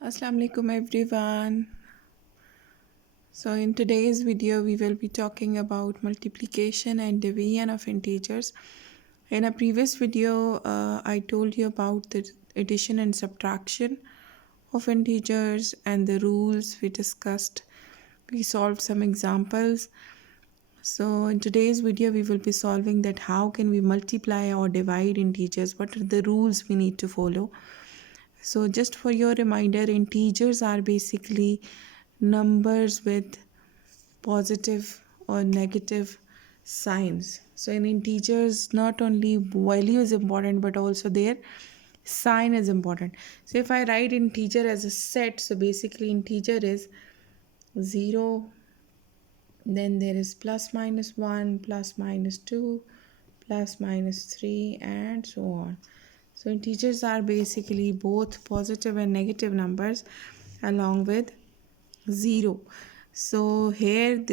Assalamu alaikum everyone. So in today's video we will be talking about multiplication and division of integers. In a previous video I told you about the addition and subtraction of integers and the rules we discussed. We solved some examples. So in today's video we will be solving that how can we multiply or divide integers, what are the rules we need to follow. So just for your reminder, integers are basically numbers with positive or negative signs. So in integers, not only value is important, but also their sign is important. So if I write integer as a set, so basically integer is 0, then there is plus minus 1, plus minus 2, plus minus 3, and so on. So integers are basically both positive and negative numbers along with 0. So here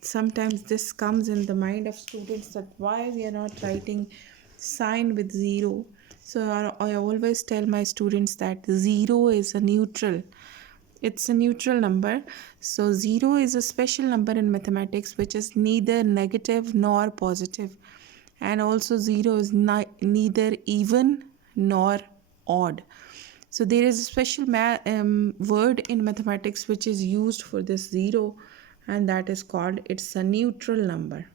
sometimes this comes in the mind of students that why we are not writing sign with 0. So I always tell my students that 0 is a neutral. It's a neutral number. So 0 is a special number in mathematics which is neither negative nor positive. And also 0 is neither even nor odd. So there is a special word in mathematics which is used for this 0, and that is called, it's a neutral number.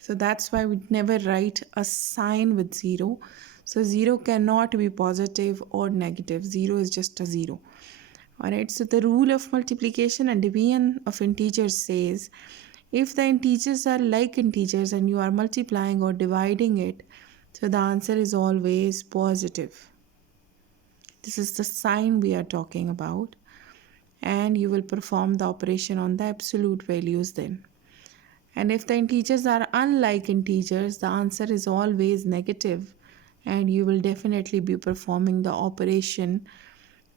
So that's why we never write a sign with 0. So 0 cannot be positive or negative. 0 is just a 0. Alright, so the rule of multiplication and division of integers says if the integers are like integers and you are multiplying or dividing it, so the answer is always positive. This is the sign we are talking about, and you will perform the operation on the absolute values then. And if the integers are unlike integers, the answer is always negative, and you will definitely be performing the operation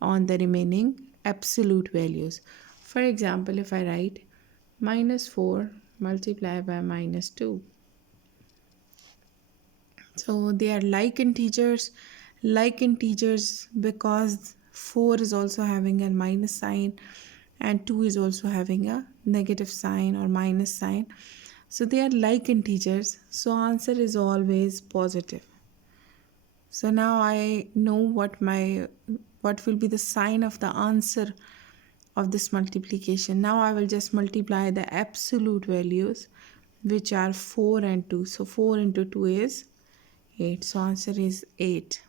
on the remaining absolute values. For example, if I write minus 4 multiplied by minus 2. So they are like integers because 4 is also having a minus sign and 2 is also having a negative sign or minus sign. So they are like integers. So answer is always positive. So now I know what will be the sign of the answer of this multiplication. Now I will just multiply the absolute values, which are 4 and 2. So 4 into 2 is 8. So answer is 8.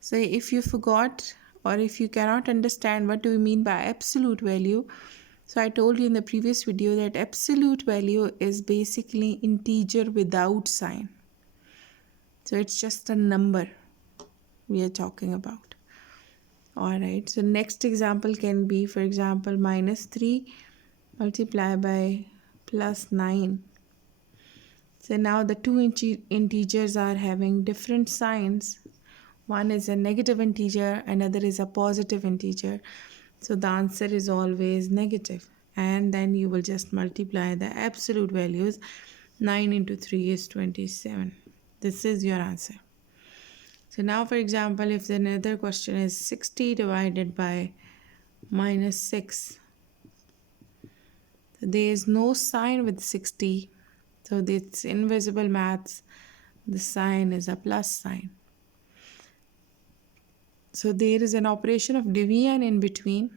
So if you forgot or if you cannot understand what do we mean by absolute value, so I told you in the previous video that absolute value is basically integer without sign. So it's just a number we are talking about. Alright, so next example can be, for example, minus 3 multiplied by plus 9. So now the two integers are having different signs. One is a negative integer, another is a positive integer. So the answer is always negative. And then you will just multiply the absolute values. 9 into 3 is 27. This is your answer. So now, for example, if the another question is 60 divided by minus 6. So there is no sign with 60. So it's invisible maths. The sign is a plus sign. So there is an operation of division in between,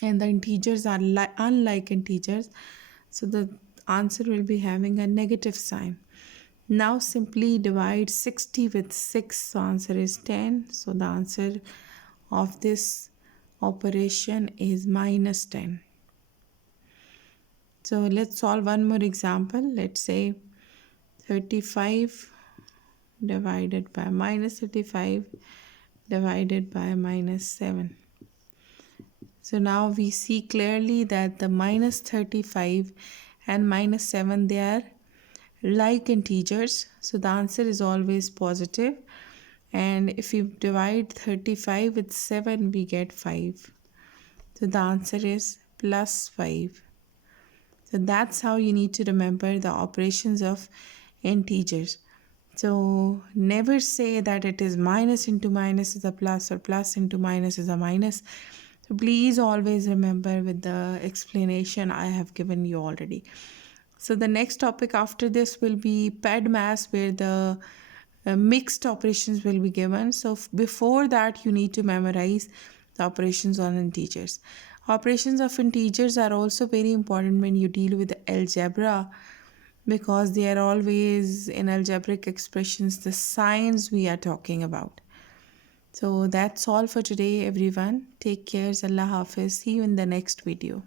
and the integers are unlike integers. So the answer will be having a negative sign. Now simply divide 60 with 6. So answer is 10. So the answer of this operation is minus 10. So let's solve one more example. Let's say 35 divided by minus 35 divided by minus 7. So now we see clearly that the minus 35 and minus 7, they are like integers. So the answer is always positive. And if you divide 35 with 7, we get 5. So the answer is plus 5. So that's how you need to remember the operations of integers. So never say that it is minus into minus is a plus or plus into minus is a minus. So please always remember with the explanation I have given you already. So the next topic after this will be PEDMAS, where the mixed operations will be given. So before that, you need to memorize the operations on integers. Operations of integers are also very important when you deal with algebra, because they are always in algebraic expressions the signs we are talking about. So that's all for today, everyone. Take care. Allah Hafiz. See you in the next video.